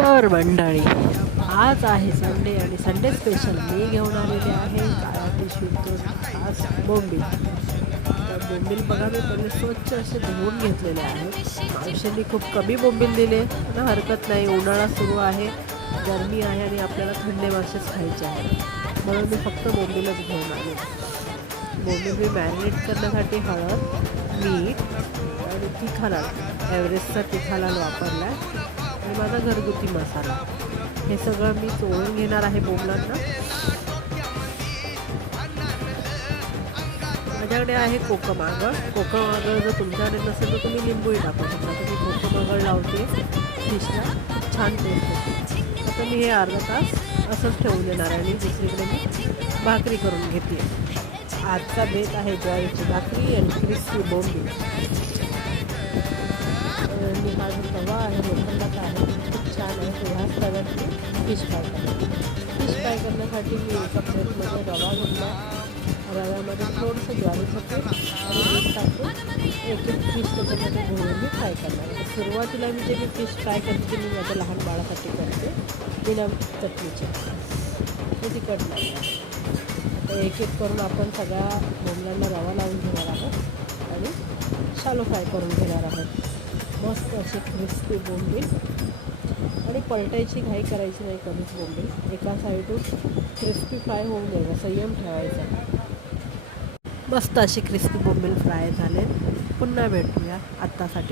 तर मंडळी, आज आहे संडे आणि संडे स्पेशल मी घेऊन आलेले आहे काळ्या पिशवीतून खास बोंबील. तर बोंबील बघा, मी पहिले स्वच्छ असे धुवून घेतलेले आहेत. मावशींनी खूप कमी बोंबील दिले, पण हरकत नाही, उन्हाळा सुरू आहे, गरमी आहे आणि आपल्याला थंडे मासेच खायचे आहे, म्हणून मी फक्त बोंबीलच घेऊन आले. बोंबील मी मॅरिनेट करण्यासाठी हळद, मीठ आणि तिखा लाल, एव्हरेस्टचा तिखा लाल वापरला आहे आणि माझा घरगुती मसाला. हे सगळं मी चोळून घेणार आहे बोंबलांना. माझ्याकडे आहे कोकम आगळ. कोकम आगळ जर तुमच्याकडे नसेल तर तुम्ही लिंबूही टाकू शकता. तर मी कोकम आगळ लावते फिशला, खूप छान टेस्ट होते. आता मी हे अर्धा तास असंच ठेवून देणार आहे आणि दुसरीकडे मी भाकरी करून घेते. आजचा बेत आहे ज्वारीची भाकरी आणि क्रिस्पी बोंबील. मी हा जो तवा आहे लोखंडाचा आहे, खूप छान आहे. तो ह्याच तव्यात फिश फ्राय करते. फिश फ्राय करण्यासाठी मी एका प्लेटमध्ये रवा घेतला. रव्यामध्ये थोडंसं ज्वारीचं पीठ आणि मीठ टाकून एक एक फिश त्याच्यामध्ये घोळून मी फ्राय करणार आहे. सुरुवातीला मी जे फिश फ्राय करते मी माझ्या लहान बाळासाठी करते, बिना चटणीचे, ते तिखट नाही. आता एक एक करून आपण सगळ्या बोंबलांना रवा लावून घेणार आहोत आणि शालो फ्राय करून घेणार आहोत. मस्त असे क्रिस्पी बोंबील, आणि पलटायची घाई करायची नाही कधीच. बोंबील एका साईडून क्रिस्पी फ्राय होऊन द्यायचा, संयम ठेवायचा. मस्त अशी क्रिस्पी बोंबील फ्राय झाले. पुन्हा भेटूया. आत्तासाठी